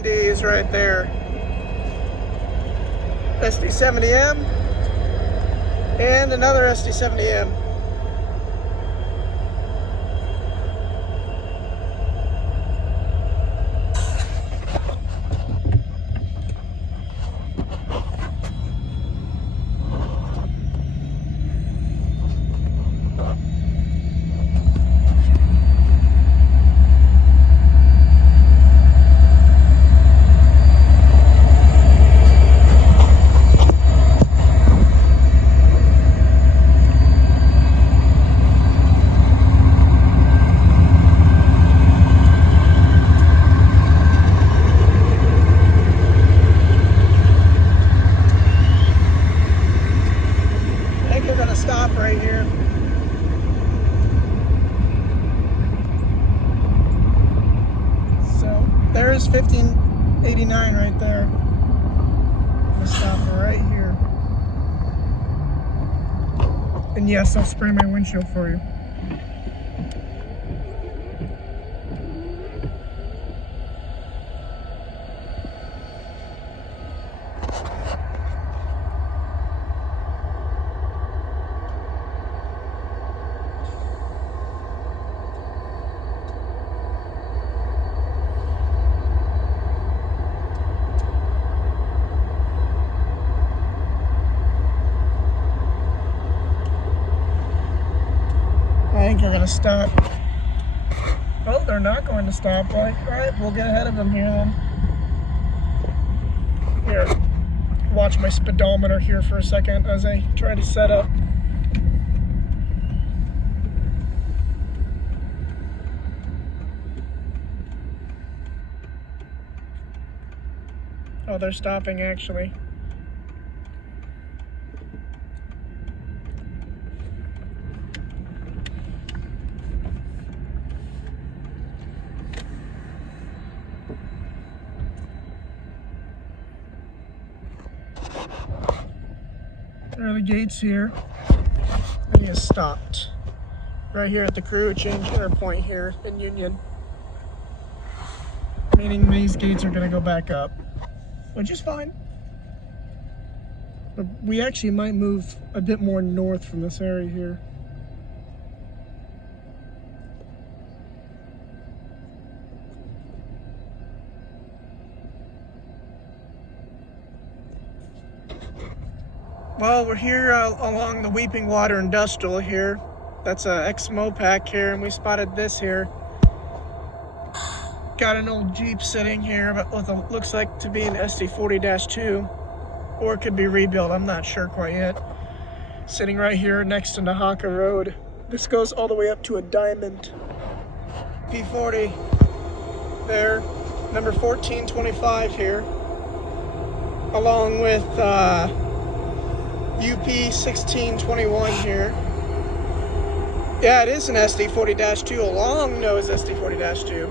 SMDs right there. SD70M and another SD70M. Stop right here. So there's 1589 right there. I'm gonna stop right here. And yes, I'll spray my windshield for you. I think you're gonna stop. Oh, they're not going to stop. All right, we'll get ahead of them here then. Here, watch my speedometer here for a second as I try to set up. Oh, they're stopping actually. There are the gates here, and he has stopped right here at the crew change interpoint here in Union, meaning these gates are going to go back up, which is fine. But we actually might move a bit more north from this area here. Well, we're here along the Weeping Water Industrial here. That's a ex-Mopac here, and we spotted this here. Got an old Jeep sitting here, but with a, looks like to be an SD40-2, or it could be rebuilt. I'm not sure quite yet. Sitting right here next to Nahaka Road. This goes all the way up to a Diamond P40 there, number 1425 here, along with UP 1621 here. Yeah, it is an SD40-2, a long nose SD40-2.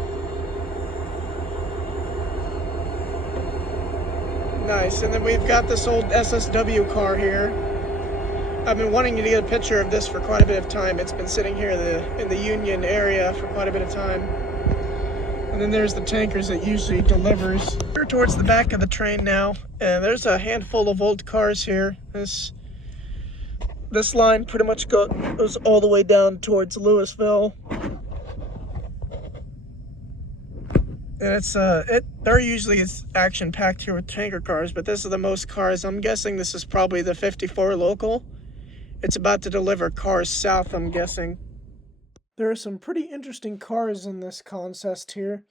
Nice, and then we've got this old SSW car here. I've been wanting to get a picture of this for quite a bit of time. It's been sitting here in the Union area for quite a bit of time. And then there's the tankers that usually delivers. We're towards the back of the train now, and there's a handful of old cars here. This line pretty much goes all the way down towards Louisville. And they're usually action-packed here with tanker cars, but this is the most cars. I'm guessing this is probably the 54 local. It's about to deliver cars south, I'm guessing. There are some pretty interesting cars in this consist here.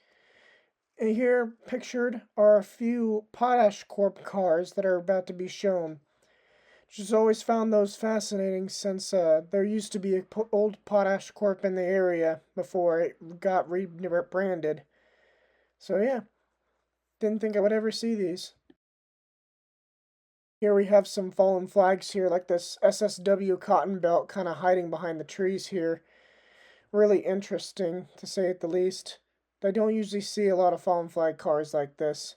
And here, pictured, are a few Potash Corp cars that are about to be shown. Just always found those fascinating since there used to be an old Potash Corp in the area before it got rebranded. So yeah, didn't think I would ever see these. Here we have some fallen flags here, like this SSW Cotton Belt kind of hiding behind the trees here. Really interesting, to say at the least. I don't usually see a lot of fallen flag cars like this.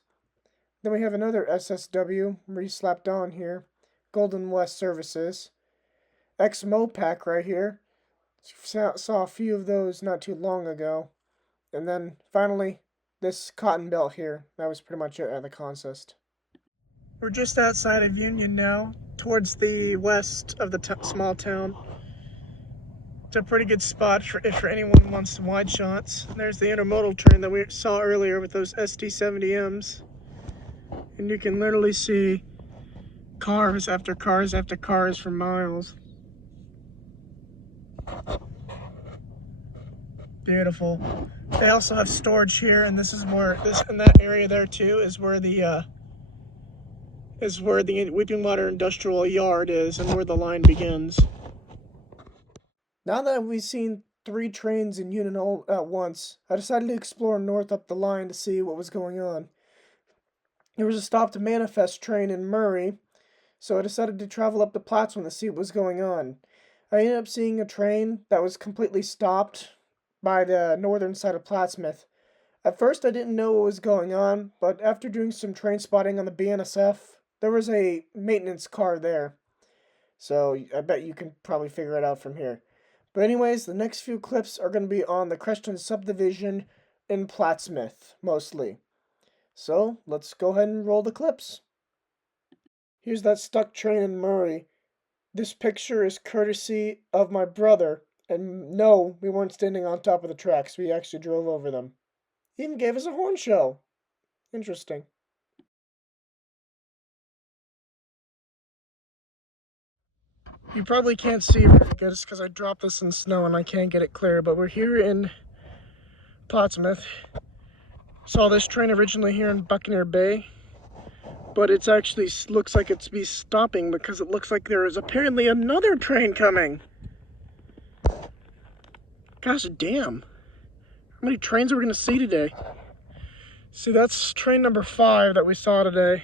Then we have another SSW re-slapped on here. Golden West Services. Ex-Mopac right here. Saw a few of those not too long ago. And then finally, this cotton belt here. That was pretty much it at the consist. We're just outside of Union now, towards the west of the small town. It's a pretty good spot for anyone who wants some wide shots. There's the intermodal train that we saw earlier with those SD70Ms. And you can literally see cars after cars after cars for miles. Beautiful. They also have storage here, and this is more, this in that area there too is where the Weeping Water Industrial Yard is and where the line begins. Now that we've seen 3 trains in Union all at once, I decided to explore north up the line to see what was going on. There was a stopped manifest train in Murray, so I decided to travel up to Plattsmouth to see what was going on. I ended up seeing a train that was completely stopped by the northern side of Plattsmouth. At first I didn't know what was going on, but after doing some train spotting on the BNSF, there was a maintenance car there. So I bet you can probably figure it out from here. But anyways, the next few clips are going to be on the Creston subdivision in Plattsmouth, mostly. So let's go ahead and roll the clips. Here's that stuck train in Murray. This picture is courtesy of my brother. And no, we weren't standing on top of the tracks. We actually drove over them. He even gave us a horn show. Interesting. You probably can't see very good because I dropped this in snow and I can't get it clear, but we're here in Plattsmouth. Saw this train originally here in Buccaneer Bay, but it's actually looks like it's be stopping because it looks like there is apparently another train coming. Gosh damn. How many trains are we going to see today? See, that's train number 5 that we saw today.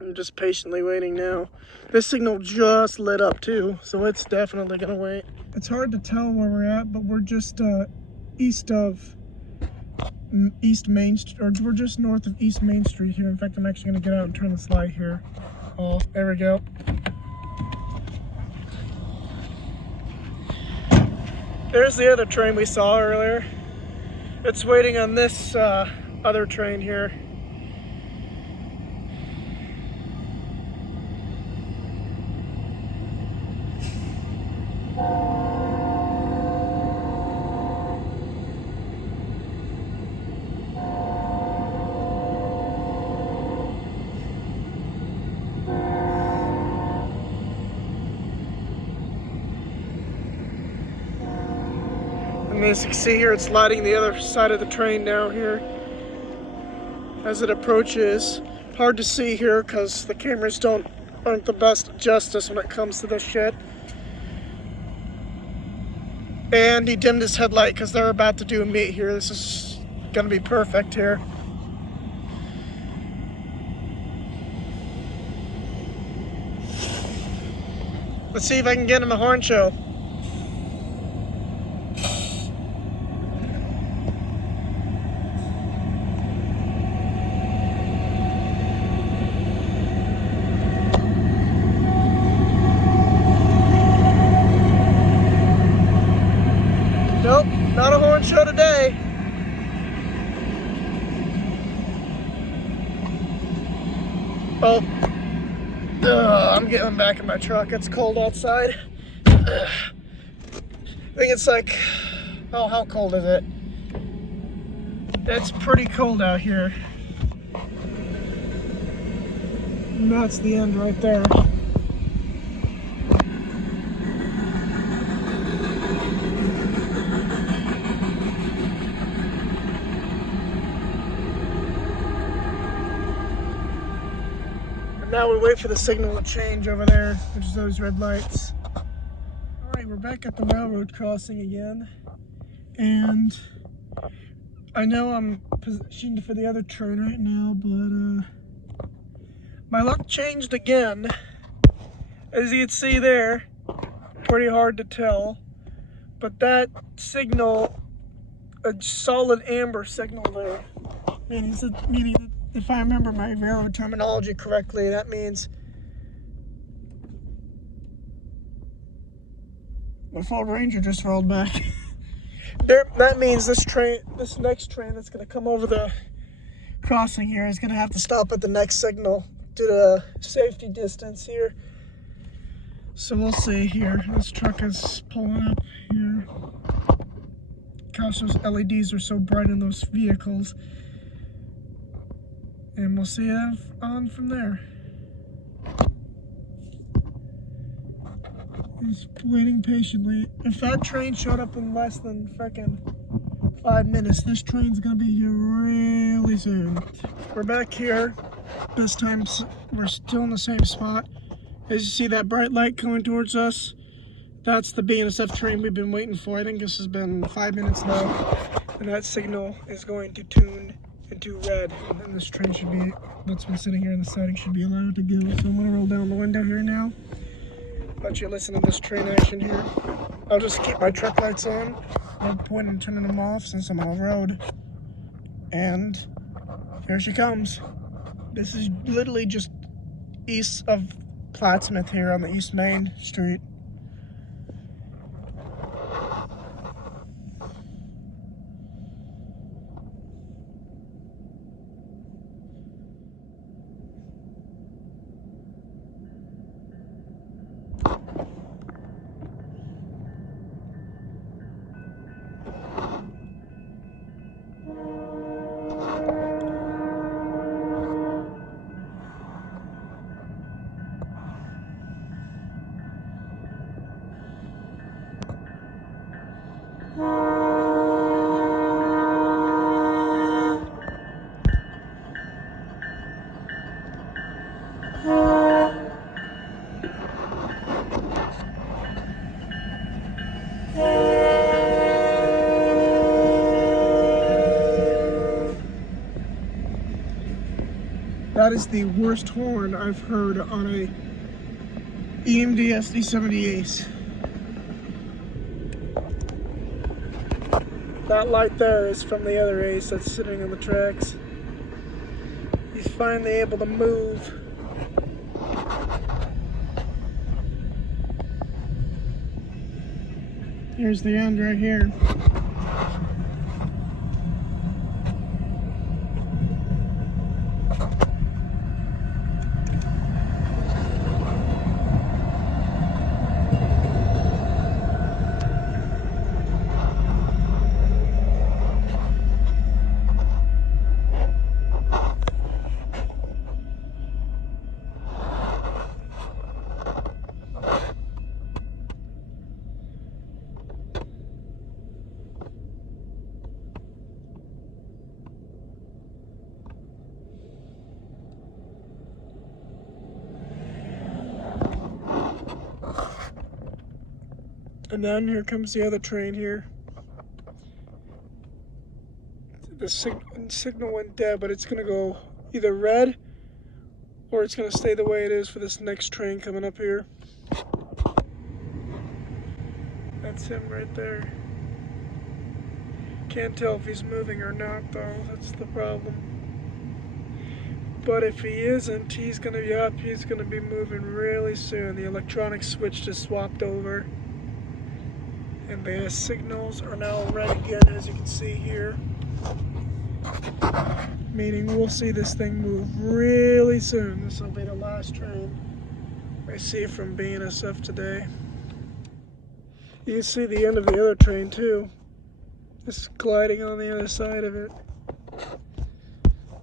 I'm just patiently waiting now. This signal just lit up too, so it's definitely gonna wait. It's hard to tell where we're at, but we're just east of East Main Street, or we're just north of East Main Street here. In fact, I'm actually gonna get out and turn this light here off. There we go. There's the other train we saw earlier. It's waiting on this other train here. And as you can see here, it's lighting the other side of the train now here as it approaches. Hard to see here because the cameras aren't the best justice when it comes to this shit. And he dimmed his headlight because they're about to do a meet here. This is gonna be perfect here. Let's see if I can get him a horn show. Nope, not a horn show today. Oh, I'm getting back in my truck. It's cold outside. I think it's like, oh, how cold is it? It's pretty cold out here. And that's the end right there. Now we wait for the signal to change over there, which is those red lights. All right, we're back at the railroad crossing again. And I know I'm positioned for the other train right now, but my luck changed again. As you can see there, pretty hard to tell. But that signal, a solid amber signal there, meaning if I remember my railroad terminology correctly, that means my Ford Ranger just rolled back. That means this next train that's going to come over the crossing here is going to have to stop at the next signal due to safety distance here. So we'll see here. This truck is pulling up here. Gosh, those LEDs are so bright in those vehicles. And we'll see it on from there. He's waiting patiently. If that train showed up in less than frickin' 5 minutes, this train's gonna be here really soon. We're back here. This time we're still in the same spot. As you see that bright light coming towards us, that's the BNSF train we've been waiting for. I think this has been 5 minutes now. And that signal is going to tune into red. And then this train should be, what's been sitting here in the siding, should be allowed to go. So I'm gonna roll down the window here now. Let you listen to this train action here. I'll just keep my truck lights on. No point in turning them off since I'm on the road. And here she comes. This is literally just east of Plattsmouth here on the East Main Street. That is the worst horn I've heard on a EMD SD70 Ace. That light there is from the other Ace that's sitting on the tracks. He's finally able to move. Here's the end right here. And then here comes the other train here. The signal went dead, but it's gonna go either red or it's gonna stay the way it is for this next train coming up here. That's him right there. Can't tell if he's moving or not though, that's the problem. But if he isn't, he's gonna be up, he's gonna be moving really soon. The electronic switch just swapped over. And the signals are now red again, as you can see here. Meaning we'll see this thing move really soon. This will be the last train I see from BNSF today. You can see the end of the other train too. It's gliding on the other side of it.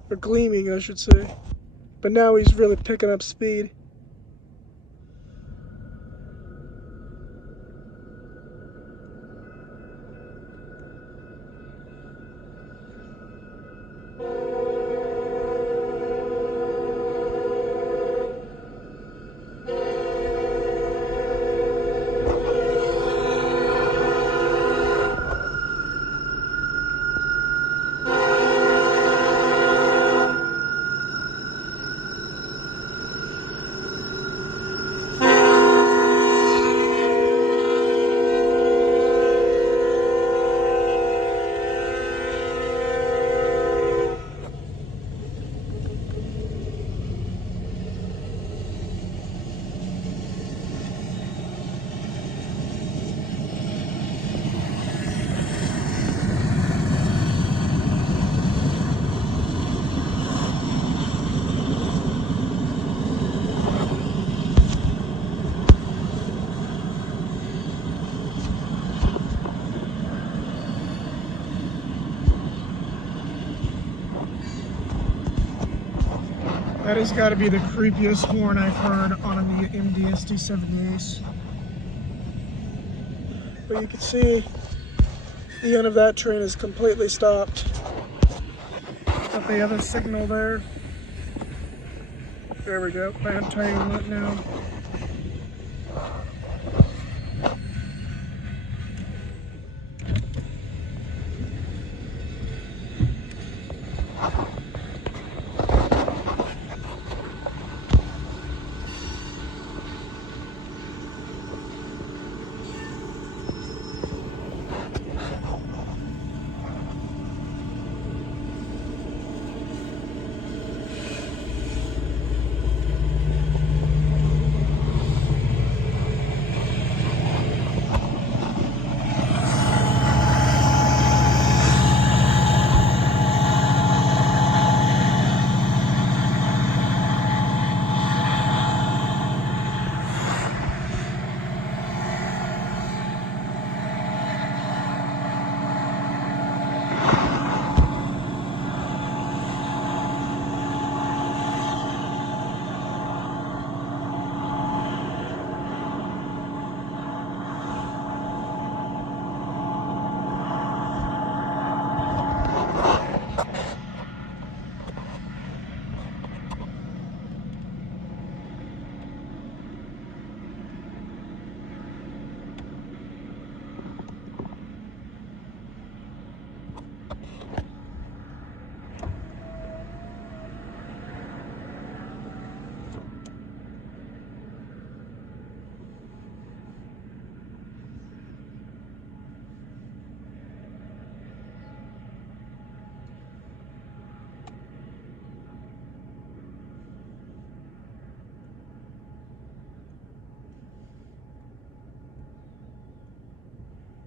Or gleaming, I should say. But now he's really picking up speed. That has got to be the creepiest horn I've heard on a MDST 78. But you can see the end of that train is completely stopped. Got the other signal there. There we go. I'm tightening it now.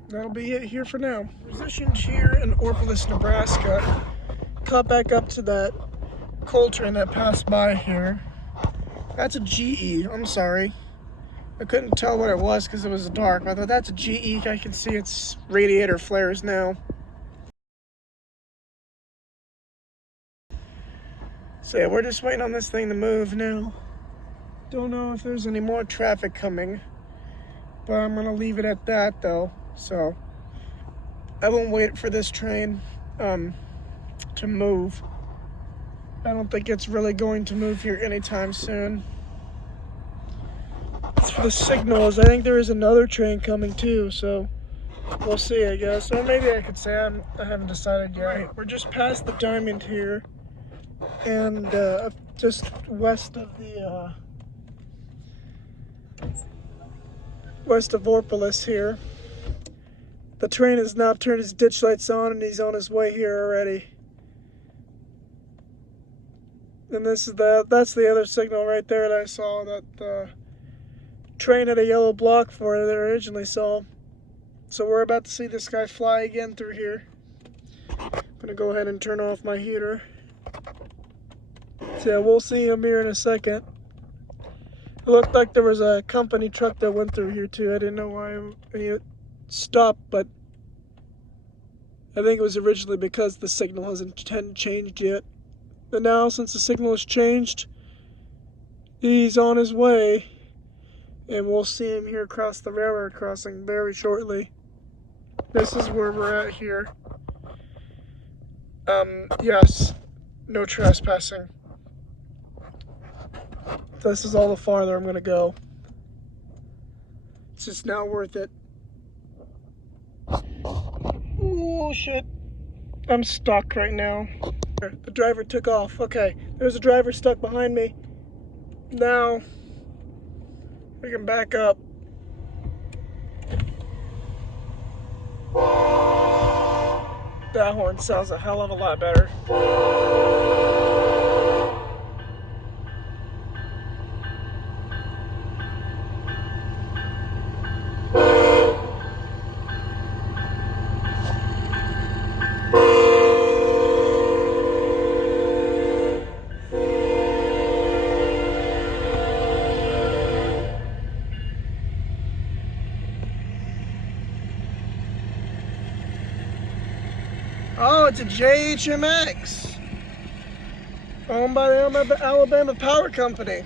That'll be it here for now. Positioned here in Orpolis, Nebraska. Caught back up to that coal train that passed by here. That's a GE, I'm sorry. I couldn't tell what it was because it was dark. I thought that's a GE. I can see its radiator flares now. So yeah, we're just waiting on this thing to move now. Don't know if there's any more traffic coming, but I'm gonna leave it at that though. So I won't wait for this train to move. I don't think it's really going to move here anytime soon. As for the signals, I think there is another train coming too, so we'll see, I guess. Or maybe I could say I haven't decided yet. Right, we're just past the Diamond here, and just west of the west of Orpolis here. The train has now turned his ditch lights on, and he's on his way here already. And this is that's the other signal right there that I saw, that the train had a yellow block for it that I originally saw. So we're about to see this guy fly again through here. I'm gonna go ahead and turn off my heater. So yeah, we'll see him here in a second. It looked like there was a company truck that went through here too. I didn't know why he stopped, but I think it was originally because the signal hasn't changed yet. But now, since the signal has changed, he's on his way, and we'll see him here across the railroad crossing very shortly. This is where we're at here. Yes, no trespassing. This is all the farther I'm gonna go. It's just not worth it. Oh shit. I'm stuck right now. The driver took off. Okay, there's a driver stuck behind me. Now we can back up. That horn sounds a hell of a lot better. Oh, it's a JHMX. Owned by the Alabama Power Company.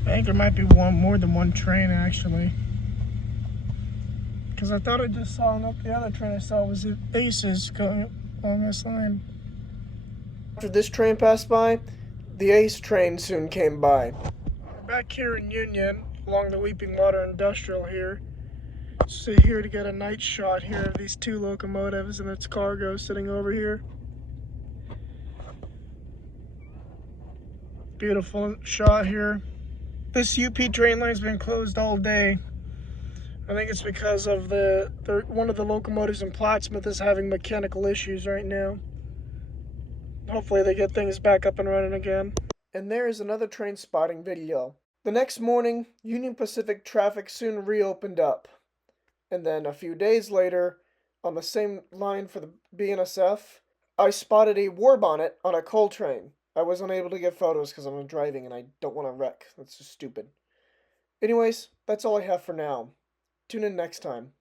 I think there might be more than one train actually. Because I thought I just saw the other train I saw was the Aces going along this line. After this train passed by, the Ace train soon came by. We're back here in Union, along the Weeping Water Industrial here. So here to get a night shot here of these two locomotives and its cargo sitting over here. Beautiful shot here. This UP train line's been closed all day. I think it's because of one of the locomotives in Plattsmouth is having mechanical issues right now. Hopefully they get things back up and running again. And there is another train spotting video. The next morning, Union Pacific traffic soon reopened up. And then a few days later, on the same line for the BNSF, I spotted a war bonnet on a coal train. I was unable to get photos because I'm driving and I don't want to wreck. That's just stupid. Anyways, that's all I have for now. Tune in next time.